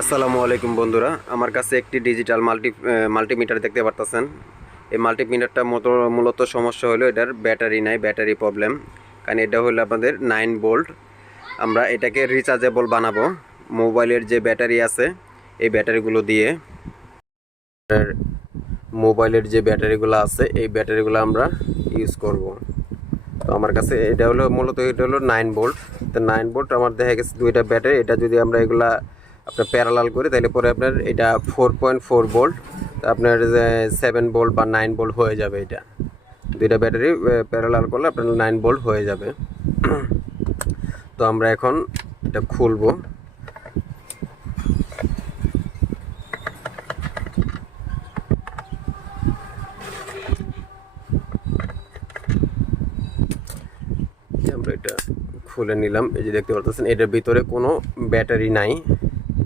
আসসালামু আলাইকুম বন্ধুরা, আমার কাছে একটি ডিজিটাল মাল্টিমিটার দেখতে পারতেছেন। এই মাল্টিমিটারটা মূলত সমস্যা হলো এটার ব্যাটারি নাই, ব্যাটারি প্রবলেম। কারণ এটা হলো আপনাদের 9 ভোল্ট। আমরা এটাকে রিচার্জেবল বানাবো মোবাইলের যে ব্যাটারি আছে এই ব্যাটারিগুলো দিয়ে। মোবাইলের যে ব্যাটারিগুলো আছে এই ব্যাটারিগুলো আমরা ইউজ করব। তো আমার কাছে এটা হলো মূলত 9 ভোল্ট। তো 9 ভোল্ট আমার দেখা গেছে দুইটা ব্যাটারি, এটা যদি আমরা এগুলা আপনার প্যারালাল করি তাহলে পরে আপনার এটা 4.4 ভোল্ট, আপনার 7 ভোল্ট বা 9 ভোল্ট হয়ে যাবে। এটা দুইটা ব্যাটারি প্যারালাল করলে আপনার 9 ভোল্ট হয়ে যাবে। তো আমরা এখন এটা খুলবো। আমরা এটা খুলে নিলাম। এই যে দেখতে পাচ্ছেন এটার ভিতরে কোনো ব্যাটারি নাই।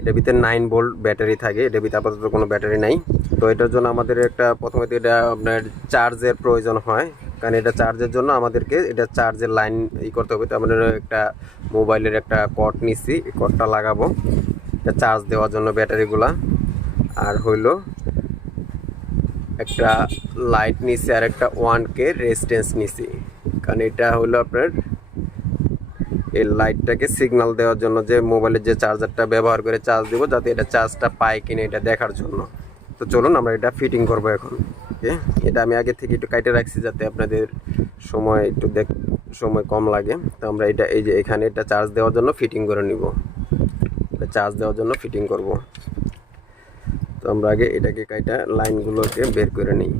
এটার ভিতরে 9 ভোল্ট ব্যাটারি থাকে, এটার ভিতরে আপাতত কোনো ব্যাটারি নাই। তো এটার জন্য আমাদের একটা প্রথমে তো এটা আপনার চার্জের প্রয়োজন হয়, কারণ এটা চার্জের জন্য আমাদেরকে এটা চার্জের লাইন করতে হবে। তো আমাদের একটা মোবাইলের একটা কর্ড নিচ্ছি, এই কর্ডটা লাগাবো এটা চার্জ দেওয়ার জন্য ব্যাটারিগুলা। আর হইলো একটা লাইট নিচ্ছি আর একটা 1K রেজিস্ট্যান্স নিচ্ছি, কারণ এটা হলো আপনার এই লাইটটাকে সিগন্যাল দেওয়ার জন্য যে মোবাইলের যে চার্জারটা ব্যবহার করে চার্জ দেবো, যাতে এটা চার্জটা পায় কিনা এটা দেখার জন্য। তো চলুন আমরা এটা ফিটিং করবো এখন। ওকে, এটা আমি আগে থেকে একটু কাটে রাখছি যাতে আপনাদের সময় কম লাগে। তো আমরা এটা এই যে এখানে এটা চার্জ দেওয়ার জন্য ফিটিং করে নিব, চার্জ দেওয়ার জন্য ফিটিং করব। তো আমরা আগে এটাকে কাটা লাইনগুলোকে বের করে নিই।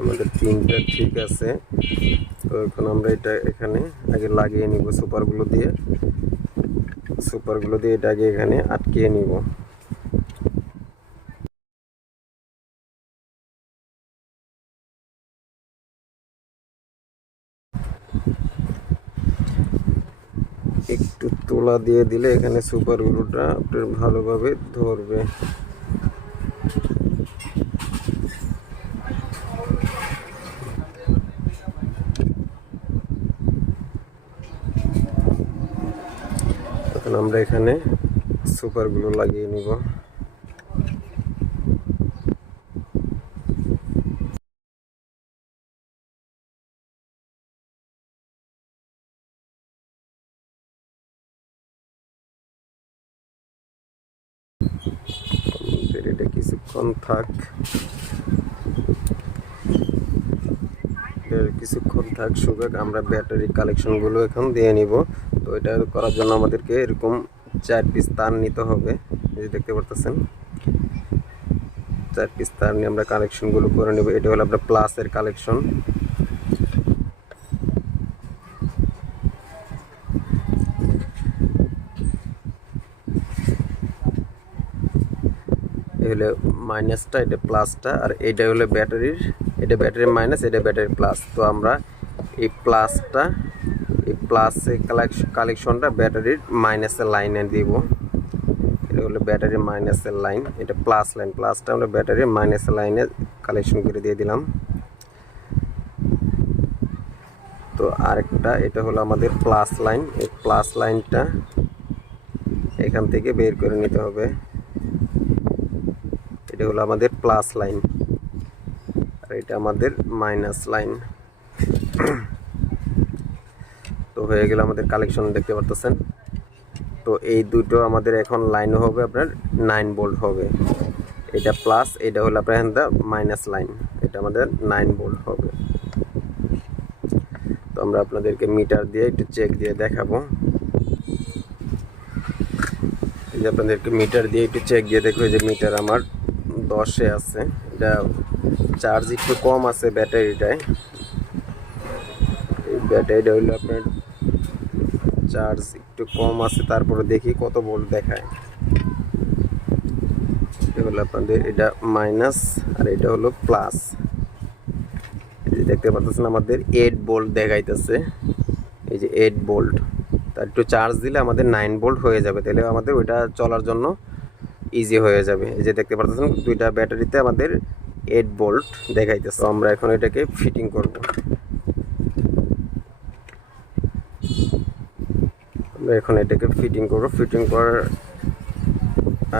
আমাদের পিনটা ঠিক আছে। তো এখন আমরা এটা এখানে আগে লাগিয়ে নিব সুপারগুলো দিয়ে এটা আগে এখানে আটকিয়ে নিব। একটু তোলা দিয়ে দিলে এখানে সুপারগুলোটা আপনার ভালোভাবে ধরবে। এখন আমরা এখানে সুপারগুলো লাগিয়ে নিব। এটা কিছুক্ষণ থাক, শুকাক। আমরা ব্যাটারি কালেকশনগুলো এখন দিয়ে নিব। তো এটা করার জন্য আমাদেরকে এরকম 4 পিস তার নিতে হবে। এই যে দেখতে পারতেছেন 4 পিস তার নিয়ে আমরা কালেকশনগুলো করে নেব। এটা হলো আপনার প্লাসের কালেকশন। এই হলো মাইনাসটা, এটা প্লাসটা, আর এইটা হলো ব্যাটারির, এটা ব্যাটারির মাইনাস, এটা ব্যাটারির প্লাস। তো আমরা এই প্লাসের কালেকশনটা ব্যাটারির মাইনাসের লাইনে দিব। এটা হলো ব্যাটারির মাইনাসের লাইন, এটা প্লাস লাইন, প্লাসটা আমরা ব্যাটারির মাইনাসের লাইনে কালেকশন করে দিয়ে দিলাম। তো আরেকটা এটা হলো আমাদের প্লাস লাইন, এই প্লাস লাইনটা এখান থেকে বের করে নিতে হবে। এটা হলো আমাদের প্লাস লাইন আর এটা আমাদের মাইনাস লাইন। তো হয়ে গেল আমাদের কালেকশন, দেখতে পারতেছেন। তো এই দুটো আমাদের এখন লাইন হবে আপনার 9 ভোল্ট হবে। এটা প্লাস, এটা হলো আপনার এখান মাইনাস লাইন, এটা আমাদের 9 ভোল্ট হবে। তো আমরা আপনাদেরকে মিটার দিয়ে একটু চেক দিয়ে দেখাবো। এই যে আপনাদেরকে মিটার দিয়ে একটু চেক দিয়ে দেখবো যে মিটার আমার 10-এ আছে। এটা চার্জ একটু কম আছে ব্যাটারিটায়। এই ব্যাটারিটা হইলো আপনার চার্জ একটু কম আছে, তারপরে দেখি কত ভোল্ট দেখায়। এটা হলো আপনাদের এটা মাইনাস আর এটা হলো প্লাস। দেখতে পাচ্ছেন আমাদের 8 ভোল্ট দেখাইতেছে। এই যে 8 ভোল্ট, তার একটু চার্জ দিলে আমাদের 9 ভোল্ট হয়ে যাবে, তাহলে আমাদের ওইটা চলার জন্য ইজি হয়ে যাবে। এই যে দেখতে পাচ্ছেন দুইটা ব্যাটারিতে আমাদের 8 ভোল্ট দেখাইতেছে। তো আমরা এখন এটাকে ফিটিং করব। আমরা এখন এটাকে ফিটিং করব। ফিটিং করার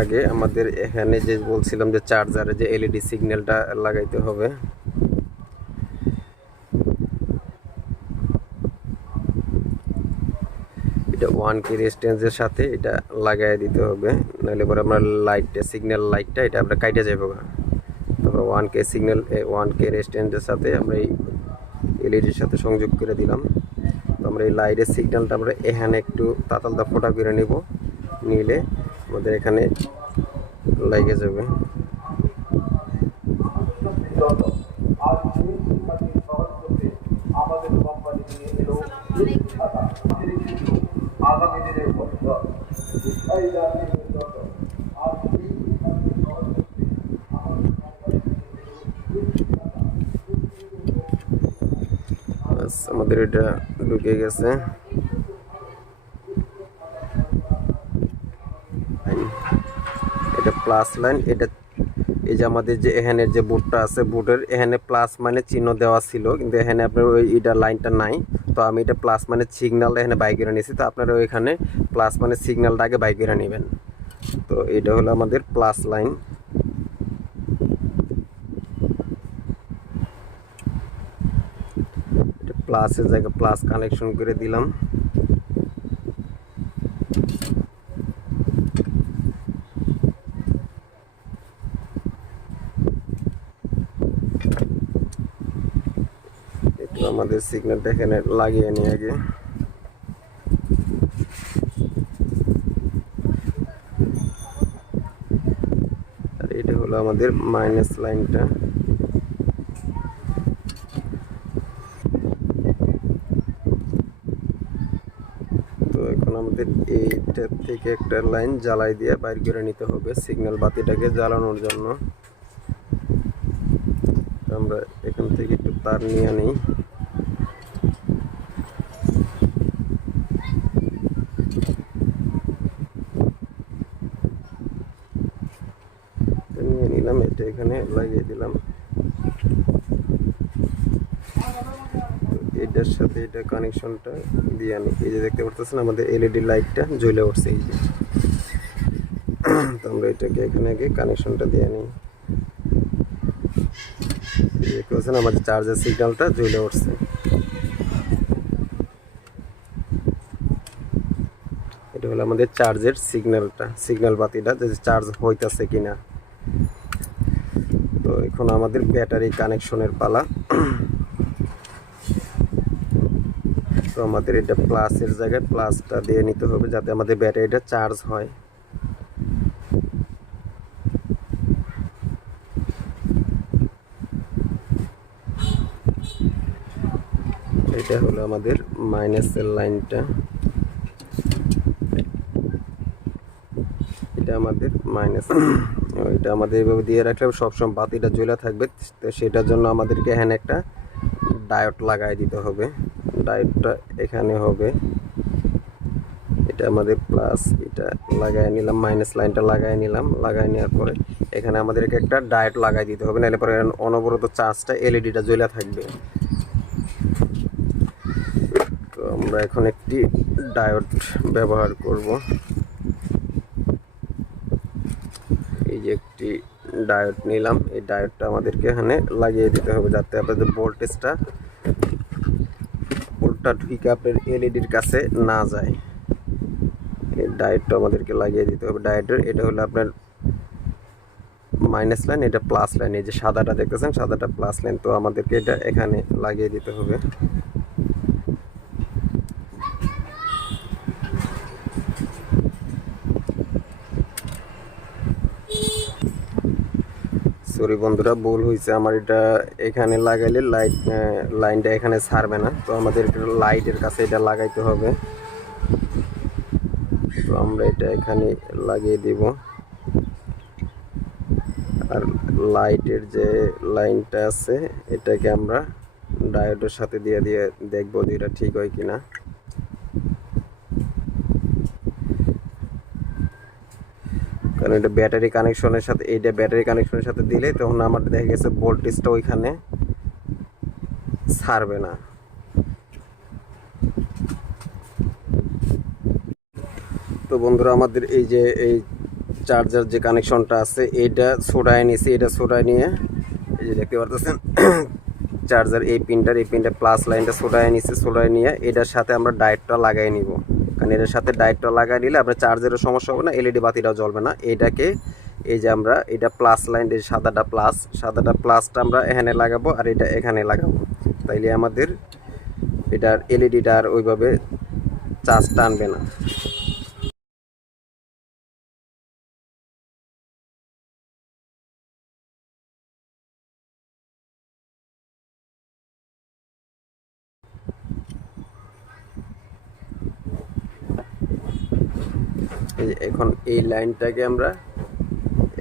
আগে আমাদের এখানে যে বলছিলাম যে চার্জারে যে এলইডি সিগন্যালটা লাগাইতে হবে, এটা 1K রেজিস্ট্যান্সের সাথে এটা লাগাই দিতে হবে, নাহলে পরে আমরা লাইটটা সিগন্যাল লাইটটা এটা আমরা কাইটে যাবো। তারপর 1K সিগন্যাল 1K রেজিস্ট্যান্সের সাথে আমরা এই এলইডির সাথে সংযোগ করে দিলাম। তো আমরা এই লাইটের সিগন্যালটা আমরা এখানে একটু তাতালদা ফোটা করে নিব, নিলে আমাদের এখানে লাগে যাবে। আমাদের এটা ঢুকে গেছে। এটা প্লাস লাইন, এটা এই যে আমাদের যে এখানের যে বোর্ডটা আছে, বোর্ডের এখানে প্লাস মানে চিহ্ন দেওয়া ছিল, কিন্তু এখানে আপনার ওই এটা লাইনটা নাই। তো আমি এটা প্লাস মানে সিগন্যালটা এখানে বাই করে নিয়েছি। তো আপনারা ওইখানে প্লাস মানে সিগন্যালটা আগে বাই করে নেবেন। তো এটা হলো আমাদের প্লাস লাইন। এটা প্লাসের জায়গায় প্লাস কানেকশন করে দিলাম। আমাদের সিগন্যালটা এখানে লাগিয়ে নিই আগে। আর এটা হলো আমাদের মাইনাস লাইনটা। তো এখন আমাদের এইটা থেকে একটা লাইন জ্বালাই দিয়ে বাইর করে নিতে হবে সিগন্যাল বাতিটাকে জ্বালানোর জন্য। আমরা এখান থেকে একটু তার নিয়ে নিই। নিয়ে নিলাম, এটা এখানে লাগিয়ে দিলাম। এটার সাথে এটা কানেকশনটা দিয়ে আনি। এই যে দেখতে পাচ্ছেন আমাদের এলইডি লাইটটা জ্বলে উঠছে। এই যে তো আমরা এটাকে এখানে আগে কানেকশনটা দিয়ে নিই। দেখতে পাচ্ছেন আমাদের চার্জার সিগন্যালটা জ্বলে উঠছে। এটা হলো আমাদের চার্জের সিগন্যালটা, সিগন্যাল বাতিটা যে চার্জ হইতেছে কিনা। তো এখন আমাদের ব্যাটারি কানেকশনের পালা। তো আমাদের এটা প্লাসের জায়গায় প্লাসটা দিয়ে নিতে হবে, যাতে আমাদের ব্যাটারিটা চার্জ হয়। এটা হলো আমাদের মাইনাসের লাইনটা, এটা আমাদের মাইনাস। এটা আমাদের এভাবে দিয়ে রাখলে সবসময় বাতিটা জ্বলে থাকবে। তো সেটার জন্য আমাদেরকে এখানে একটা ডায়োড লাগাই দিতে হবে। ডায়োডটা এখানে হবে, এটা আমাদের প্লাস, এটা লাগাই নিলাম, মাইনাস লাইনটা লাগাই নিলাম। লাগাই নেওয়ার পরে এখানে আমাদেরকে একটা ডায়োড লাগাই দিতে হবে, নাহলে পরে অনবরত চার্জটা এলইডিটা জ্বলে থাকবে। তো আমরা এখন একটি ডায়োড ব্যবহার করব। এই যে একটি ডায়োড নিলাম, এই ডায়োডটা আমাদেরকে এখানে লাগিয়ে দিতে হবে, যাতে আপনাদের ভোল্টেজটা ঢুকে আপনার এলইডির কাছে না যায়। এই ডায়োডটা আমাদেরকে লাগিয়ে দিতে হবে। ডায়োডের এটা হলো আপনার মাইনাস লাইন, এটা প্লাস লাইন। এই যে সাদাটা দেখতেছেন, সাদাটা প্লাস লাইন। তো আমাদেরকে এটা এখানে লাগিয়ে দিতে হবে। সরি বন্ধুরা, ভুল হয়েছে আমার। এটা এখানে লাগাইলে লাইনটা এখানে ছাড়বে না। তো আমাদের লাইটের কাছে এটা লাগাইতে হবে। তো আমরা এটা এখানে লাগিয়ে দিব। আর লাইটের যে লাইনটা আছে এটাকে আমরা ডায়োডের সাথে দিয়ে দেখবো যে এটা ঠিক হয় কিনা। কারণ এটা ব্যাটারি কানেকশনের সাথে, এইটা ব্যাটারি কানেকশনের সাথে দিলে তখন আমার দেখা গেছে ভোল্টেজটা ওইখানে ছাড়বে না। তো বন্ধুরা আমাদের এই যে এই চার্জার যে কানেকশনটা আছে এইটা ছোটায় নিয়েছি, এটা ছোটায় নিয়ে এই যে দেখতে পারতেছেন চার্জার এই পিনটা প্লাস লাইনটা ছোটায় নিয়েছি, ছোটায় নিয়ে এটার সাথে আমরা ডায়োডটা লাগাই নিব। কারণ এটার সাথে ডায়োডটা লাগাই নিলে আপনার চার্জারের সমস্যা হবে না, এলইডি বাতিটাও জ্বলবে না। এইটাকে এই যে আমরা এটা প্লাস লাইন, এই সাদাটা প্লাসটা আমরা এখানে লাগাবো আর এটা এখানে লাগাবো, তাইলে আমাদের এটার এলইডিটা আর ওইভাবে চার্জ টানবে না। এখন এই লাইনটাকে আমরা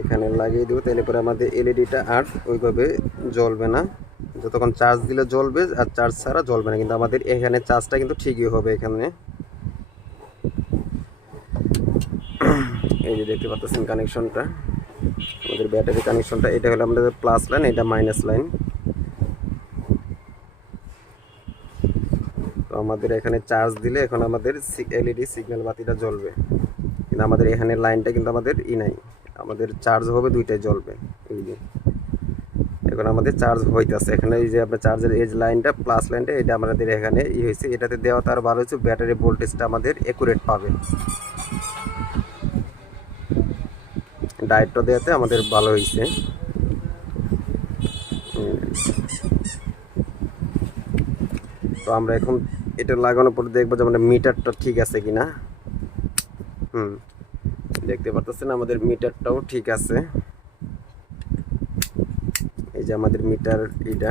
এখানে লাগিয়ে দেবো, তাহলে পরে আমাদের এলইডিটা আর ওইভাবে জ্বলবে না। যতক্ষণ চার্জ দিলে জ্বলবে আর চার্জ ছাড়া জ্বলবে না, কিন্তু আমাদের এখানে চার্জটা কিন্তু ঠিকই হবে। এখানে এই যে দেখতে পাচ্ছেন কানেকশনটা, আমাদের ব্যাটারি কানেকশনটা, এটা হলো আমাদের প্লাস লাইন, এটা মাইনাস লাইন। তো আমাদের এখানে চার্জ দিলে এখন আমাদের এলইডি সিগন্যাল বাতিটা জ্বলবে, কিন্তু আমাদের এখানে লাইনটা কিন্তু আমাদের নাই, আমাদের চার্জ হবে দুইটাই জ্বলবে। এই যে এখন আমাদের চার্জ হইতেছে, এখানে এই যে আপনার চার্জের এই লাইনটা প্লাস লাইনটা এটা আমাদের এখানে হয়েছে, এটাতে দেওয়া তার ভালো হয়েছে, ব্যাটারি ভোল্টেজটা আমাদের একুরেট পাবে, ডায়োডটা দেওয়াতে আমাদের ভালো হয়েছে। তো আমরা এখন এটা লাগানোর পর দেখবো যে আমাদের মিটারটা ঠিক আছে কিনা। দেখতে পাচ্ছেন আমাদের মিটারটাও ঠিক আছে। এই যে আমাদের মিটার, এটা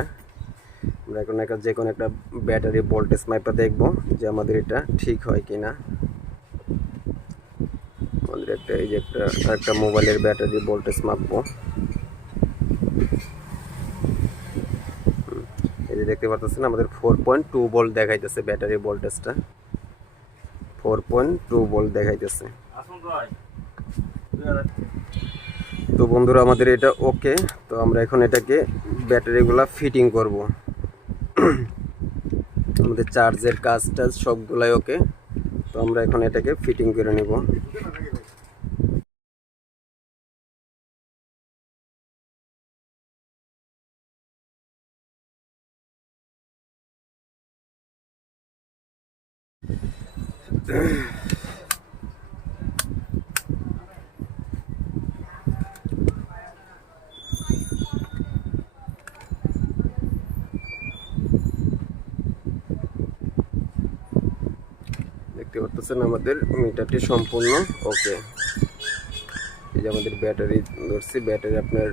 আমরা এখন যে কোনো একটা ব্যাটারি ভোল্টেজ মাইপা দেখবো যে আমাদের এটা ঠিক হয় কিনা। আমাদের একটা এই যে একটা মোবাইলের ব্যাটারি ভোল্টেজ মাপবো। এই যে দেখতে পাচ্ছেন আমাদের 4.2 ভোল্ট দেখাইতেছে, ব্যাটারি ভোল্টেজটা 4.2 ভোল্ট দেখাইতেছে। তো বন্ধুরা আমাদের এটা ওকে। তো আমরা এখন এটাকে ব্যাটারিগুলা ফিটিং করব। আমাদের চার্জের কাজটা সবগুলাই ওকে। তো আমরা এখন এটাকে ফিটিং করে নেব। দেখতে পাচ্ছেন আমাদের মিটারটি সম্পূর্ণ ওকে। এই যে আমাদের ব্যাটারি ধরছি, ব্যাটারি আপনার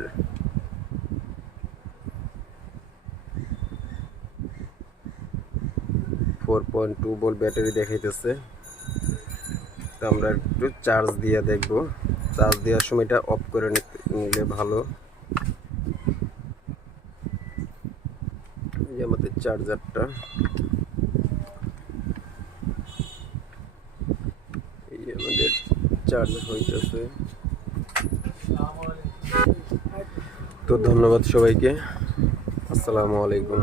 4.2 ভোল্ট ব্যাটারি দেখাইতেছে। তো আমরা একটু চার্জ দিয়ে দেখব, চার্জ দেওয়ার সময় এটা অফ করে নিলে ভালো। এই যে আমাদের চার্জারটা, এই যে আমাদের চার্জার হইতেছে। তো ধন্যবাদ সবাইকে, আসসালামু আলাইকুম।